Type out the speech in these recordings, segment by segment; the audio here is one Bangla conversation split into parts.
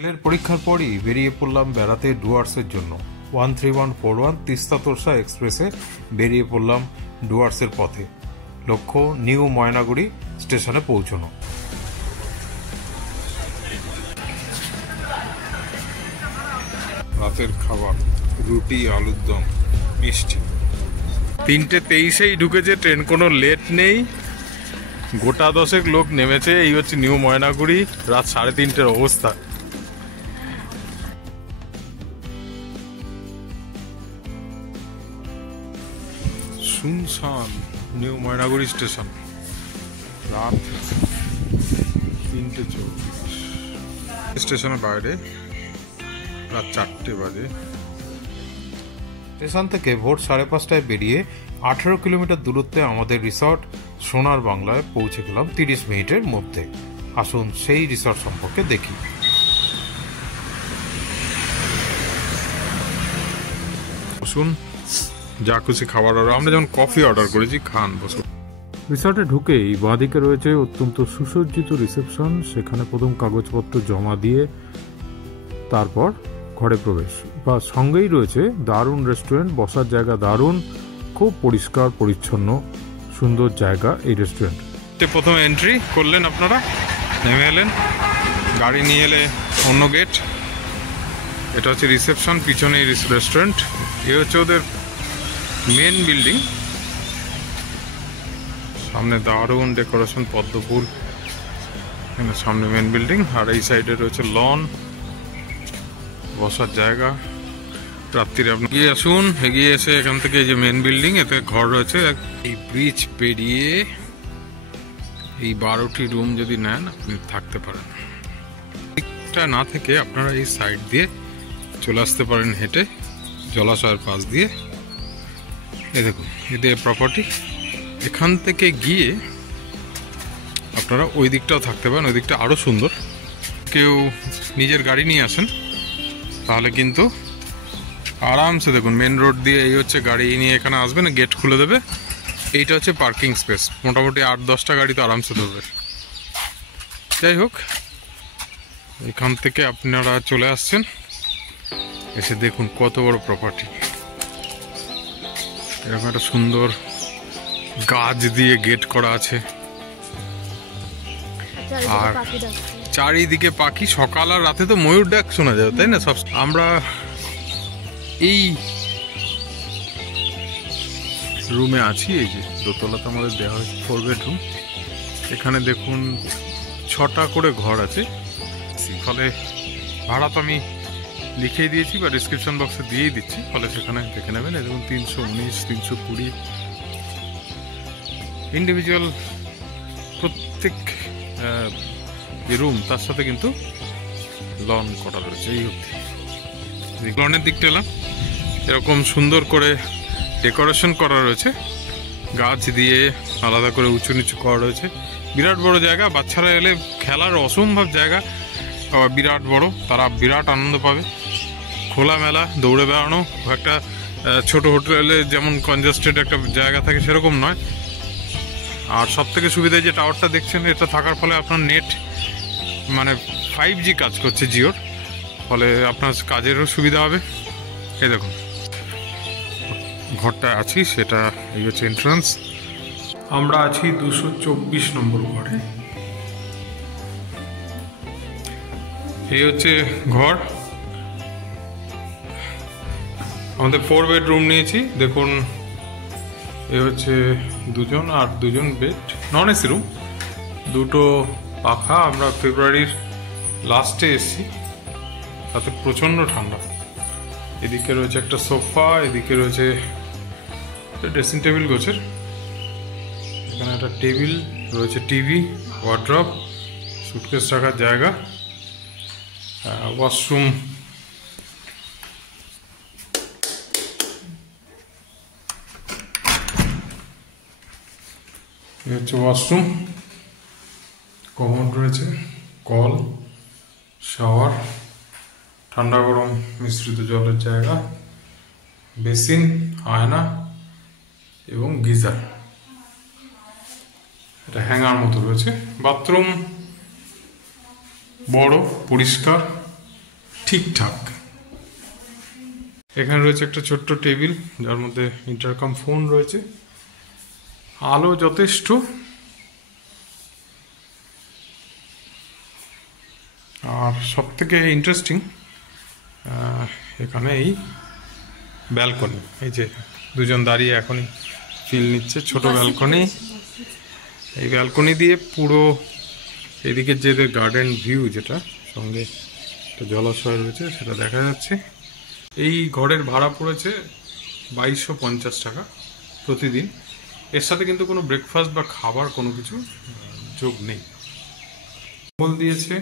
ছেলের পরীক্ষার পরই বেরিয়ে পড়লাম বেড়াতে ডুয়ার্সের জন্য। 13141 তিস্তা তোরসা এক্সপ্রেসে বেরিয়ে পড়লাম ডুয়ার্সের পথে। লক্ষ্য নিউ ময়নাগুড়ি স্টেশনে পৌঁছানো। রাতের খাবার রুটি, আলুর দম, মিষ্টি। 3:23-এই ঢুকেছে ট্রেন, কোনো লেট নেই। গোটা 10 লোক নেমেছে। এই হচ্ছে নিউ ময়নাগুড়ি, রাত 3:30-এর অবস্থা। শুনশান নিউ ময়নাগুড়ি স্টেশন, রাত 3:24। স্টেশনের বাইরে রাত 4টে বাজে। স্টেশন থেকে ভোর 5:30টায় বেরিয়ে 18 কিলোমিটার দূরত্বে আমাদের রিসর্ট সোনার বাংলায় পৌঁছে গেলাম 30 মিনিটের মধ্যে। আসুন সেই রিসর্ট সম্পর্কে দেখি। বসুন, যা খুশি খাবার অর্ডার, আমরা যেমন কফি অর্ডার করেছি, খান বসুন। রিসর্টে ঢুকেই বাঁদিকে রয়েছে অত্যন্ত সুসজ্জিত রিসেপশন। সেখানে প্রথম কাগজপত্র জমা দিয়ে তারপর ঘরে প্রবেশ, বা সঙ্গেই রয়েছে দারুণ রেস্টুরেন্ট, বসার জায়গা দারুণ, খুব পরিষ্কার পরিচ্ছন্ন, সুন্দর জায়গা এই রেস্টুরেন্ট। প্রথম এন্ট্রি করলেন আপনারা, নেমে এলেন, গাড়ি নিয়ে এলে অন্য গেট। এটা হচ্ছে রিসেপশন, পিছনে রেস্টুরেন্ট। এ হচ্ছে ওদের মেন বিল্ডিং। সামনে দারুণ ডেকোরেশন, পদ্ম ফুল, সামনে মেন বিল্ডিং। আর এই সাইডে রয়েছে লন, বসার জায়গা। রাত্রিরে আপনি এগিয়ে আসুন, এগিয়ে এসে এখান থেকে এই যে মেন বিল্ডিং, এতে ঘর রয়েছে। এই ব্রিজ পেরিয়ে এই 12টি রুম যদি নেন আপনি থাকতে পারেন। এটা না থেকে আপনারা এই সাইড দিয়ে চলে আসতে পারেন হেঁটে, জলাশয়ের পাশ দিয়ে। এই দেখুন, এদের প্রপার্টি। এখান থেকে গিয়ে আপনারা ওই দিকটাও থাকতে পারেন, ওই দিকটা আরও সুন্দর। কেউ নিজের গাড়ি নিয়ে আসেন তাহলে কিন্তু আরামসে, দেখুন মেন রোড দিয়ে এই হচ্ছে গাড়ি নিয়ে এখানে আসবেন, গেট খুলে দেবে। এইটা হচ্ছে পার্কিং স্পেস, মোটামুটি 8-10টা গাড়ি তো আরামসে ধরবে। যাই হোক, এখান থেকে আপনারা চলে আসছেন, এসে দেখুন কত বড় প্রপার্টি। এরকম একটা সুন্দর গাছ দিয়ে গেট করা আছে, আর চারিদিকে পাখি। সকাল আর রাতে তো ময়ূর ডাক শোনা যায়, তাই না? সব আমরা এই রুমে আছি। এই যে দোতলাতে আমাদের দেওয়া হয়েছে 4 বেডরুম। এখানে দেখুন 6টা করে ঘর আছে। ফলে ভাড়া তো আমি লিখেই দিয়েছি বা ডিসক্রিপশন বক্সে দিয়েই দিচ্ছি, ফলে সেখানে দেখে নেবেন। দেখুন 319, 320 ইন্ডিভিজুয়াল প্রত্যেক যে রুম, তার সাথে কিন্তু লন করা রয়েছে। এই অবধি লনের দিকটা এলাম, এরকম সুন্দর করে ডেকোরেশন করা রয়েছে, গাছ দিয়ে আলাদা করে উঁচু নিচু করা রয়েছে। বিরাট বড় জায়গা, বাচ্চারা এলে খেলার অসম্ভব জায়গা, বিরাট বড়, তারা বিরাট আনন্দ পাবে। খোলামেলা দৌড়ে বেড়ানো, একটা ছোট হোটেলে যেমন কনজাস্টেড একটা জায়গা থাকে সেরকম নয়। আর সব থেকে সুবিধা, যে টাওয়ারটা দেখছেন, এটা থাকার ফলে আপনার নেট মানে 5G কাজ করছে জিওর, ফলে আপনার কাজেরও সুবিধা হবে। এই দেখুন ঘরটা আছি, সেটা এই হচ্ছে এন্ট্রান্স। আমরা আছি 224 নম্বর ঘরে। এই হচ্ছে ঘর। আমাদের 4 বেডরুম নিয়েছি। দেখুন, এ হচ্ছে 2জন আর 2জন বেড, নন এসি রুম, 2টো পাখা। আমরা ফেব্রুয়ারির লাস্টে এসেছি, তাতে প্রচণ্ড ঠান্ডা। এদিকে রয়েছে একটা সোফা, এদিকে রয়েছে ড্রেসিং টেবিল গোছের, এখানে একটা টেবিল রয়েছে, টিভি, ওয়ার্ড্রপ, সুটকেস রাখার জায়গা, ওয়াশরুম। এই হচ্ছে ওয়াশরুম, কমোড রয়েছে, কল, শাওয়ার, ঠান্ডা গরম মিশ্রিত জলের জায়গা, বেসিন, আয়না এবং গিজার। এটা হ্যাঙ্গার মতো রয়েছে। বাথরুম বড়, পরিষ্কার, ঠিকঠাক। এখানে রয়েছে একটা ছোট্ট টেবিল, যার মধ্যে ইন্টারকম ফোন রয়েছে, আলো যথেষ্ট। আর সব থেকে ইন্টারেস্টিং এখানে এই ব্যালকনি, এই যে দুজন দাঁড়িয়ে এখনই ফিল নিচ্ছে, ছোট ব্যালকনি। এই ব্যালকনি দিয়ে পুরো এদিকে যে গার্ডেন ভিউ, যেটা সঙ্গে একটা জলাশয় রয়েছে, সেটা দেখা যাচ্ছে। এই ঘরের ভাড়া পড়েছে 2250 টাকা প্রতিদিন। এর সাথে কিন্তু কোনো ব্রেকফাস্ট বা খাবার কোনো কিছু যোগ নেই। কম্বল দিয়েছে,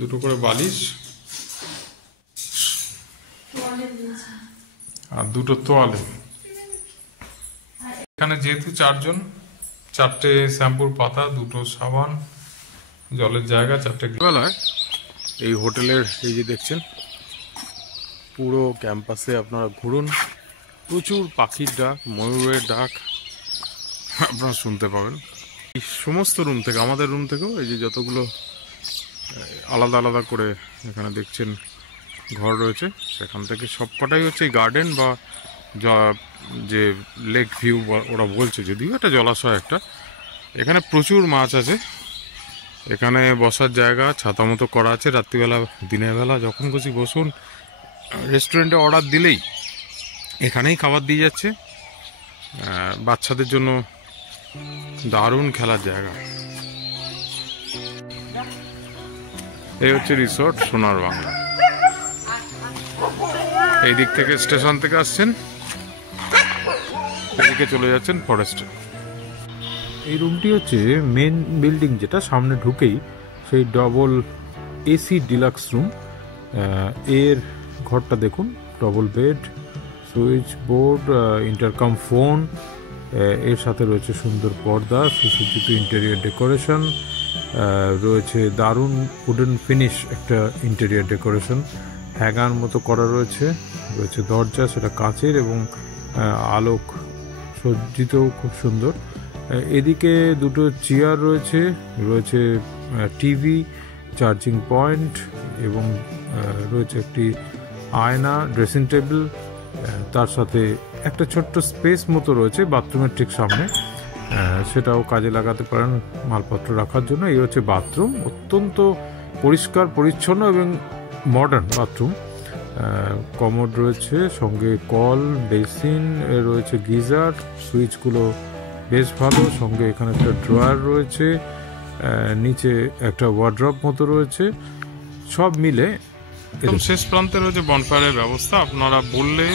দুটো করে বালিশ আর দুটো তোয়ালে। এখানে যেহেতু 4 জন, 4টে শ্যাম্পুর পাতা, দুটো সাবান, জলের জায়গা, 4টে বেলায় এই হোটেলের এই যে দেখছেন পুরো ক্যাম্পাসে আপনারা ঘুরুন, প্রচুর পাখির ডাক, ময়ূরের ডাক আপনারা শুনতে পাবেন। এই সমস্ত রুম থেকে, আমাদের রুম থেকেও এই যে যতগুলো আলাদা আলাদা করে এখানে দেখছেন ঘর রয়েছে, সেখান থেকে সবকটাই হচ্ছে এই গার্ডেন বা যে লেক ভিউ ওরা বলছে, যদিও এটা জলাশয় একটা। এখানে প্রচুর মাছ আছে, এখানে বসার জায়গা, ছাতা মতো করা আছে। রাত্রিবেলা, দিনের বেলা যখন খুশি বসুন। রেস্টুরেন্টে অর্ডার দিলেই এখানেই খাবার দিয়ে যাচ্ছে। বাচ্চাদের জন্য দারুণ খেলার জায়গা। এই হচ্ছে রিসোর্ট সোনার বাংলা। এই দিক থেকে স্টেশন থেকে আসছেন, এদিকে চলে যাচ্ছেন ফরেস্টে। এই রুমটি হচ্ছে মেন বিল্ডিং, যেটা সামনে ঢুকেই সেই ডবল এসি ডিলাক্স রুম। এর ঘরটা দেখুন, double bed, switch board, intercom phone, এর সাথে রয়েছে সুন্দর পর্দা, সুসজ্জিত ইন্টেরিয়র ডেকোরেশন, রয়েছে দারুণ উডেন ফিনিশ একটা ইন্টেরিয়র ডেকোরেশন, হ্যাঙ্গার মতো করা রয়েছে, রয়েছে দরজা, সেটা কাচের এবং আলোক সজ্জিতও খুব সুন্দর। এদিকে দুটো চেয়ার রয়েছে, রয়েছে টিভি, চার্জিং পয়েন্ট এবং রয়েছে একটি আয়না, ড্রেসিং টেবিল, তার সাথে একটা ছোট্ট স্পেস মতো রয়েছে বাথরুমের ঠিক সামনে, সেটাও কাজে লাগাতে পারেন মালপত্র রাখার জন্য। এই হচ্ছে বাথরুম, অত্যন্ত পরিষ্কার পরিচ্ছন্ন এবং মডার্ন বাথরুম। কমোড রয়েছে, সঙ্গে কল, বেসিন রয়েছে, গিজার, সুইচগুলো বেশ ভালো, সঙ্গে এখানে একটা ড্রয়ার রয়েছে, নিচে একটা ওয়ার্ড্রপ মতো রয়েছে। সব মিলে একদম শেষ প্রান্তে রয়েছে বনফায়ারের ব্যবস্থা। আপনারা বললে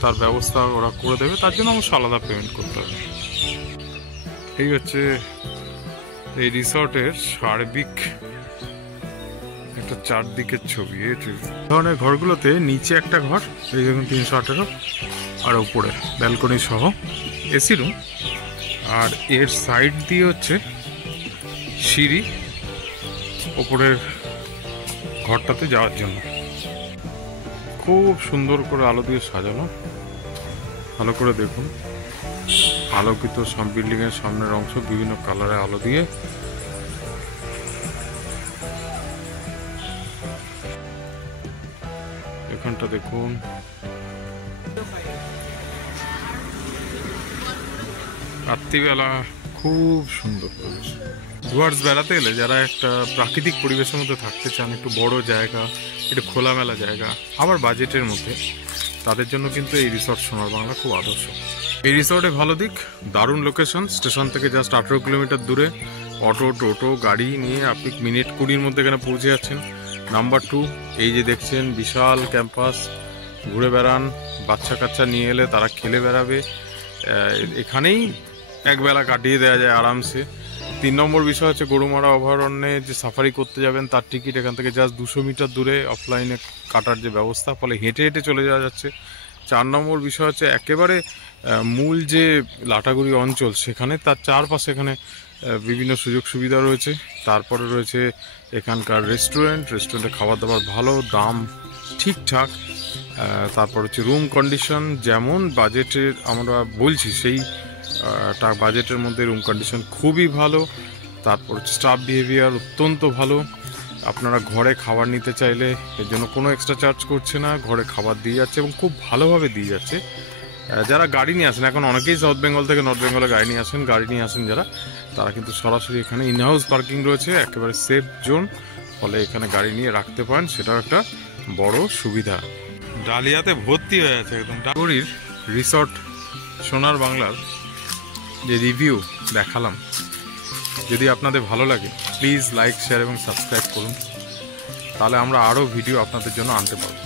তার ব্যবস্থা ওরা করে দেবে, তার জন্য অবশ্য আলাদা পেমেন্ট করতে হবে। এই হচ্ছে এই রিসর্টের সার্বিক একটা চারদিকের ছবি। এই ধরনের ঘরগুলোতে নিচে একটা ঘর, এই দেখুন 318, আর উপরে ব্যালকনি সহ এসি রুম, আর এর সাইড দিয়ে হচ্ছে সিঁড়ি ওপরের ঘরটাতে যাওয়ার জন্য। খুব সুন্দর করে আলো দিয়ে সাজানো, ভালো করে দেখুন। আলোকিত সব বিল্ডিং এর সামনের অংশ বিভিন্ন কালারে আলো দিয়ে। এখানটা দেখুন, রাত্রিবেলা খুব সুন্দর পরিবেশ। ডুয়ার্স বেড়াতে এলে যারা একটা প্রাকৃতিক পরিবেশের মধ্যে থাকতে চান, একটু বড় জায়গা, একটু খোলামেলা জায়গা, আবার বাজেটের মধ্যে, তাদের জন্য কিন্তু এই রিসর্ট সোনার বাংলা খুব আদর্শ। এই রিসর্টে ভালো দিক, দারুণ লোকেশন, স্টেশন থেকে জাস্ট 18 কিলোমিটার দূরে। অটো, টোটো, গাড়ি নিয়ে আপনি মিনিট 20-র মধ্যে এখানে পৌঁছে যাচ্ছেন। নাম্বার 2, এই যে দেখছেন বিশাল ক্যাম্পাস, ঘুরে বেড়ান, বাচ্চা কাচ্চা নিয়ে এলে তারা খেলে বেড়াবে, এখানেই একবেলা কাটিয়ে দেওয়া যায় আরামসে। 3 নম্বর বিষয় হচ্ছে গরুমারা অভয়ারণ্যে যে সাফারি করতে যাবেন, তার টিকিট এখান থেকে জাস্ট 200 মিটার দূরে অফলাইনে কাটার যে ব্যবস্থা, ফলে হেঁটে হেঁটে চলে যাওয়া যাচ্ছে। 4 নম্বর বিষয় হচ্ছে একেবারে মূল যে লাটাগুড়ি অঞ্চল, সেখানে তার চারপাশে এখানে বিভিন্ন সুযোগ সুবিধা রয়েছে। তারপরে রয়েছে এখানকার রেস্টুরেন্টে খাবার দাবার ভালো, দাম ঠিকঠাক। তারপর হচ্ছে রুম কন্ডিশন যেমন বাজেটের আমরা বলছি, সেই বাজেটের মধ্যে রুম কন্ডিশন খুবই ভালো। তারপর স্টাফ বিহেভিয়ার অত্যন্ত ভালো। আপনারা ঘরে খাবার নিতে চাইলে এর জন্য কোনো এক্সট্রা চার্জ করছে না, ঘরে খাবার দিয়ে যাচ্ছে এবং খুব ভালোভাবে দিয়ে যাচ্ছে। যারা গাড়ি নিয়ে আসেন, এখন অনেকেই সাউথ বেঙ্গল থেকে নর্থ বেঙ্গলে গাড়ি নিয়ে আসেন যারা, তারা কিন্তু সরাসরি এখানে ইনহাউস পার্কিং রয়েছে, একেবারে সেফ জোন, ফলে এখানে গাড়ি নিয়ে রাখতে পারেন, সেটাও একটা বড় সুবিধা। ডালিয়াতে ভর্তি হয়ে আছে একদম। ডালিয়ার রিসর্ট সোনার বাংলার যে রিভিউ দেখালাম, যদি আপনাদের ভালো লাগে প্লিজ লাইক, শেয়ার এবং সাবস্ক্রাইব করুন, তাহলে আমরা আরও ভিডিও আপনাদের জন্য আনতে পারবো।